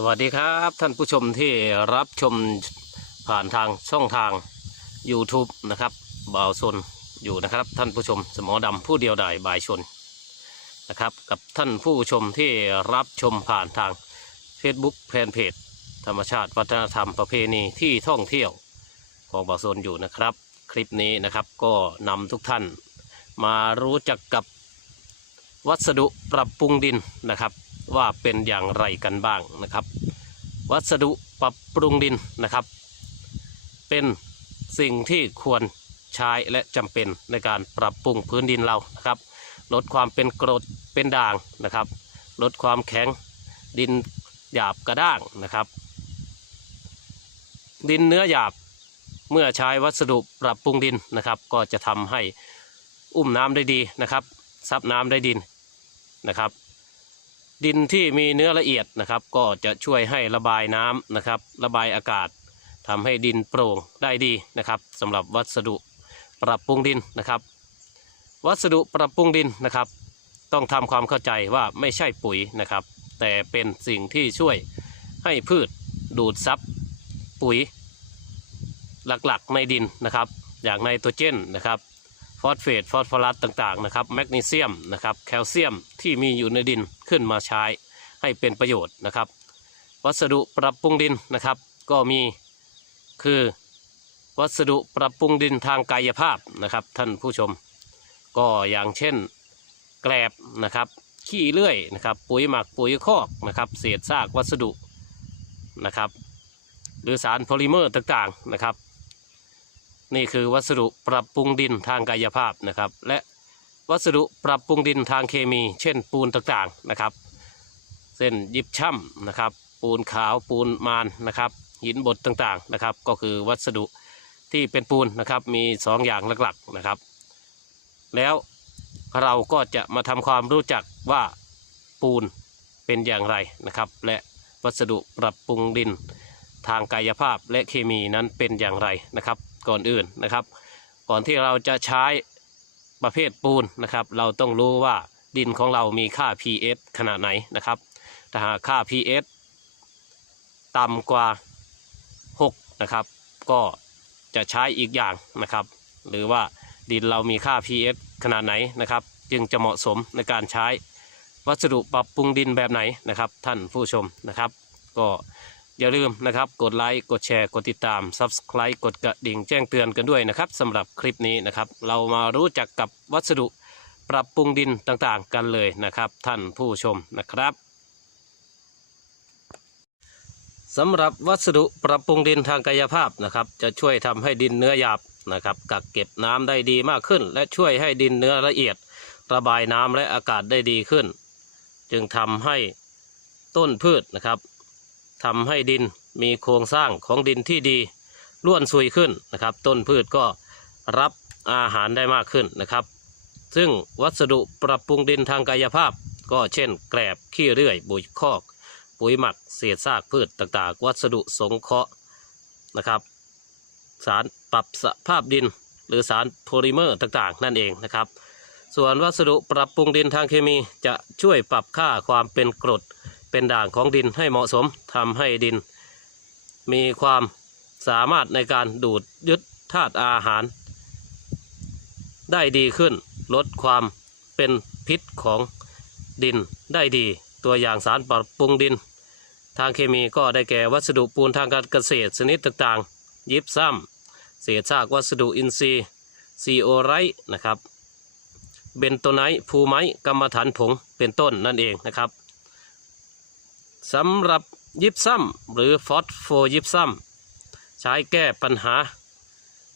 สวัสดีครับท่านผู้ชมที่รับชมผ่านทางช่องทาง YouTube นะครับบ่าวซนอยู่นะครับ ท่านผู้ชมสมอดำผู้เดียวดายบายชนนะครับ กับท่านผู้ชมที่รับชมผ่านทาง Facebook แฟนเพจธรรมชาติวัฒนธรรมประเพณีที่ท่องเที่ยวของบ่าวซนอยู่นะครับ คลิปนี้นะครับก็นำทุกท่านมารู้จักกับวัสดุปรับปรุงดินนะครับ ว่าเป็นอย่างไรกันบ้างนะครับ วัสดุปรับปรุงดินนะครับ เป็นสิ่งที่ควรใช้และจำเป็นในการปรับปรุงพื้นดินเรานะครับ ลดความเป็นกรดเป็นด่างนะครับ ลดความแข็งดินหยาบกระด้างนะครับ ดินเนื้อหยาบเมื่อใช้วัสดุปรับปรุงดินนะครับ ก็จะทำให้อุ้มน้ำได้ดีนะครับ ซับน้ำได้ดินนะครับ ดินที่มีเนื้อละเอียดนะครับ ก็จะช่วยให้ระบายน้ำนะครับ ระบายอากาศทำให้ดินโปร่งได้ดีนะครับสำหรับวัสดุปรับปรุงดินนะครับ วัสดุปรับปรุงดินนะครับ ต้องทำความเข้าใจว่าไม่ใช่ปุ๋ยนะครับ แต่เป็นสิ่งที่ช่วยให้พืชดูดซับปุ๋ยหลักๆในดินนะครับ อย่างไนโตรเจนนะครับ ฟอสเฟตฟอสฟอรัสต่างๆนะครับแมกนีเซียมนะครับแคลเซียมที่มีอยู่ในดินขึ้นมาใช้ให้เป็นประโยชน์นะครับ วัสดุปรับปรุงดินนะครับ ก็มีคือวัสดุปรับปรุงดินทางกายภาพนะครับ ท่านผู้ชม ก็อย่างเช่นแกลบนะครับ ขี้เลื่อยนะครับ ปุ๋ยหมักปุ๋ยคอกนะครับ เศษซากวัสดุนะครับ หรือสารโพลิเมอร์ต่างๆนะครับ นี่คือวัสดุปรับปรุงดินทางกายภาพนะครับ และวัสดุปรับปรุงดินทางเคมี เช่น ปูนต่างๆนะครับ เส้นยิบช่ำนะครับ ปูนขาวปูนมานนะครับหินบดต่างๆนะครับ ก็คือวัสดุที่เป็นปูนนะครับมีสองอย่างหลักๆนะครับ แล้วเราก็จะมาทำความรู้จักว่าปูนเป็นอย่างไรนะครับ และวัสดุปรับปรุงดินทางกายภาพและเคมีนั้นเป็นอย่างไรนะครับ ก่อนอื่นนะครับ ก่อนที่เราจะใช้ประเภทปูนนะครับ เราต้องรู้ว่าดินของเรามีค่า pH ขนาดไหนนะครับถ้าหากค่า pH ต่ำกว่า 6 นะครับ ก็จะใช้อีกอย่างนะครับ หรือว่าดินเรามีค่า pH ขนาดไหนนะครับ จึงจะเหมาะสมในการใช้วัสดุปรับปรุงดินแบบไหนนะครับ ท่านผู้ชมนะครับ ก็ อย่าลืมนะครับ กดไลค์ กดแชร์ กดติดตาม Subscribe กดกระดิ่งแจ้งเตือนกันด้วยนะครับสำหรับคลิปนี้นะครับ เรามารู้จักกับวัสดุปรับปรุงดินต่างๆ กันเลยนะครับ ท่านผู้ชมนะครับสำหรับวัสดุปรับปรุงดินทางกายภาพนะครับ จะช่วยทำให้ดินเนื้อหยาบนะครับ กักเก็บน้ำได้ดีมากขึ้น และช่วยให้ดินเนื้อละเอียด ระบายน้ำและอากาศได้ดีขึ้น จึงทำให้ต้นพืชนะครับ ทำให้ดินมีโครงสร้างของดินที่ดีร่วนซุยขึ้นนะครับ ต้นพืชก็รับอาหารได้มากขึ้นนะครับ ซึ่งวัสดุปรับปรุงดินทางกายภาพ ก็เช่น แกลบขี้เลื่อยปุ๋ยคอก ปุ๋ยหมักเศษซากพืชต่างๆ วัสดุสงเคราะห์นะครับ สารปรับสภาพดิน หรือสารโพลิเมอร์ต่างๆ นั่นเองนะครับ ส่วนวัสดุปรับปรุงดินทางเคมีจะช่วยปรับค่าความเป็นกรด เป็นด่างของดินให้เหมาะสมทำให้ดิน มีความสามารถในการดูดยึดธาตุอาหาร ได้ดีขึ้นลดความเป็นพิษของดินได้ดี ตัวอย่างสารปรับปรุงดิน ทางเคมีก็ได้แก่วัสดุปูนทางการเกษตรชนิดต่างๆ ยิบซ้ำเศษซากวัสดุอินทรีย์ซีโอไรต์นะครับเบนโตไนท์ภูไม้กรรมฐานผงเป็นต้นนั่นเองนะครับ สำหรับยิบซ้ำหรือฟอสโฟยิบซ้ำใช้แก้ปัญหา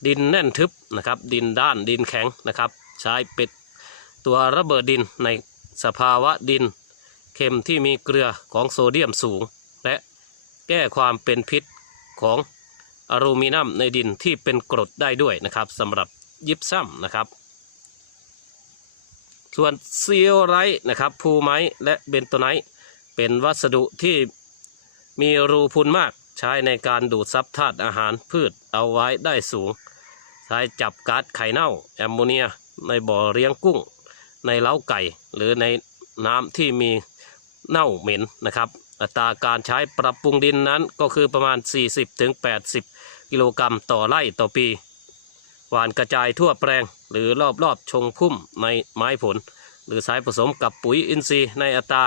ดินแน่นทึบนะครับ ดินด้านดินแข็งนะครับ ใช้ป็ดตัวระเบิดดินในสภาวะดินเค็มที่มีเกลือของโซเดียมสูง และแก้ความเป็นพิษของอลูมิเนียมในดินที่เป็นกรดได้ด้วยนะครับสำหรับยิบซ้ำนะครับ ส่วนซีโอไรต์นะครับภูไม้และเบนโตไนท์ เป็นวัสดุที่มีรูพุนมากใช้ในการดูดซับธาตุอาหารพืชเอาไว้ได้สูง ใช้จับก๊าซไข่เน่าแอมโมเนียในบ่อเลี้ยงกุ้ง ในเล้าไก่ หรือในน้ำที่มีเน่าเหม็นนะครับ อัตราการใช้ปรับปรุงดินนั้นก็คือประมาณ 40-80 กิโลกรัมต่อไร่ต่อปี หวานกระจายทั่วแปลงหรือรอบๆชงพุ่มในไม้ผล หรือใช้ผสมกับปุ๋ยอินทรีย์ในอัตรา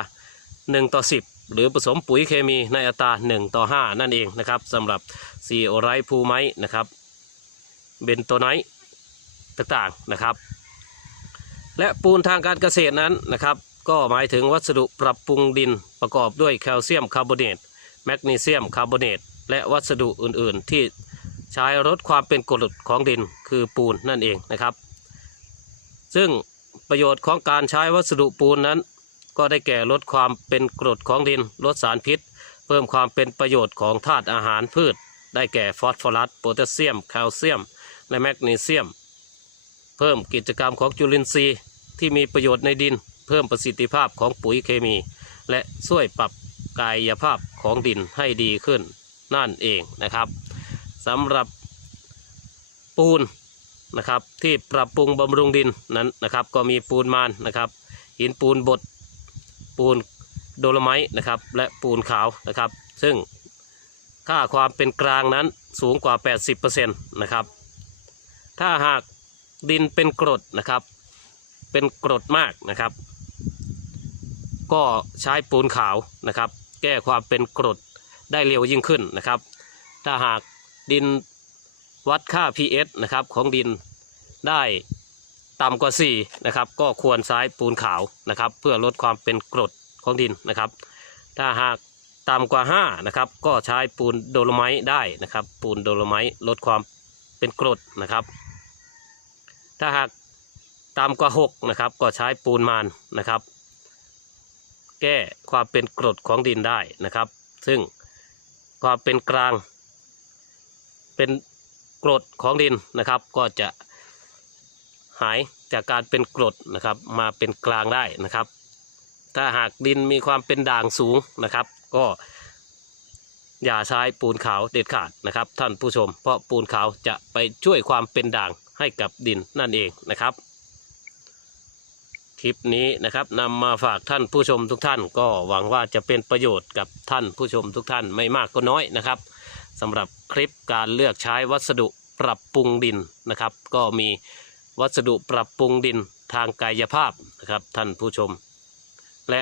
1 ต่อ 10 หรือผสมปุ๋ยเคมีในอัตรา 1 ต่อ 5 นั่นเองนะครับสำหรับซีโอไรพูไม้นะครับเบนโตไนท์ต่างๆนะครับ และปูนทางการเกษตรนั้นนะครับก็หมายถึงวัสดุปรับปรุงดินประกอบด้วยแคลเซียมคาร์บอเนตแมกนีเซียมคาร์บอเนตและวัสดุอื่นๆ ที่ใช้ลดความเป็นกรดของดินคือปูนนั่นเองนะครับ ซึ่งประโยชน์ของการใช้วัสดุปูนนั้น ก็ได้แก่ลดความเป็นกรดของดิน ลดสารพิษ เพิ่มความเป็นประโยชน์ของธาตุอาหารพืช ได้แก่ฟอสฟอรัสโพแทสเซียม แคลเซียม และแมกนีเซียม เพิ่มกิจกรรมของจุลินทรีย์ที่มีประโยชน์ในดิน เพิ่มประสิทธิภาพของปุ๋ยเคมี และช่วยปรับกายภาพของดินให้ดีขึ้นนั่นเองนะครับสำหรับปูนนะครับที่ปรับปรุงบำรุงดินนั้นนะครับ ก็มีปูนมานนะครับ หินปูนบด ปูนโดลไมต์นะครับและปูนขาวนะครับ ซึ่งค่าความเป็นกลางนั้นสูงกว่า 80%นะครับถ้าหากดินเป็นกรดนะครับ เป็นกรดมากนะครับ ก็ใช้ปูนขาวนะครับ แก้ความเป็นกรดได้เร็วยิ่งขึ้นนะครับ ถ้าหากดินวัดค่า pH นะครับของดินได้ ต่ำกว่า 4 นะครับ ก็ควรใช้ปูนขาวนะครับ เพื่อลดความเป็นกรดของดินนะครับ ถ้าหากต่ำกว่า 5 นะครับ ก็ใช้ปูนโดโลไมต์ได้นะครับ ปูนโดโลไมต์ลดความเป็นกรดนะครับ ถ้าหากต่ำกว่า 6 นะครับ ก็ใช้ปูนมานนะครับ แก้ความเป็นกรดของดินได้นะครับ ซึ่งความเป็นกลาง เป็นกรดของดินนะครับ ก็จะ หายจากการเป็นกรดนะครับมาเป็นกลางได้นะครับ ถ้าหากดินมีความเป็นด่างสูงนะครับ ก็อย่าใช้ปูนขาวเด็ดขาดนะครับ ท่านผู้ชม เพราะปูนขาวจะไปช่วยความเป็นด่างให้กับดินนั่นเองนะครับ คลิปนี้นะครับนำมาฝากท่านผู้ชมทุกท่าน ก็หวังว่าจะเป็นประโยชน์กับท่านผู้ชมทุกท่านไม่มากก็น้อยนะครับสำหรับคลิปการเลือกใช้วัสดุปรับปรุงดินนะครับ ก็มี วัสดุปรับปรุงดินทางกายภาพนะครับท่านผู้ชม และ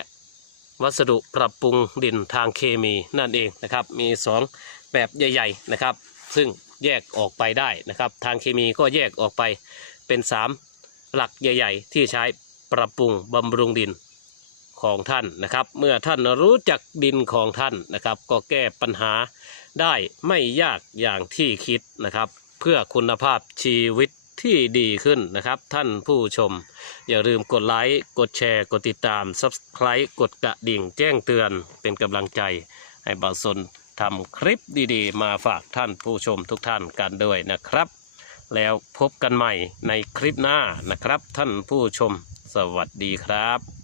วัสดุปรับปรุงดินทางเคมีนั่นเองนะครับมีสองแบบใหญ่ ๆนะครับ ซึ่งแยกออกไปได้นะครับ ทางเคมีก็แยกออกไปเป็นสามหลักใหญ่ ๆ ที่ใช้ปรับปรุงบำรุงดินของท่านนะครับ เมื่อท่านรู้จักดินของท่านนะครับ ก็แก้ปัญหาได้ไม่ยากอย่างที่คิดนะครับ เพื่อคุณภาพชีวิต ที่ดีขึ้นนะครับ ท่านผู้ชม อย่าลืมกดไลค์ กดแชร์ กดติดตาม Subscribe กดกระดิ่งแจ้งเตือนเป็นกำลังใจ ให้บ่าวสนทำคลิปดีๆ มาฝากท่านผู้ชมทุกท่านกันด้วยนะครับ แล้วพบกันใหม่ในคลิปหน้านะครับ ท่านผู้ชม สวัสดีครับ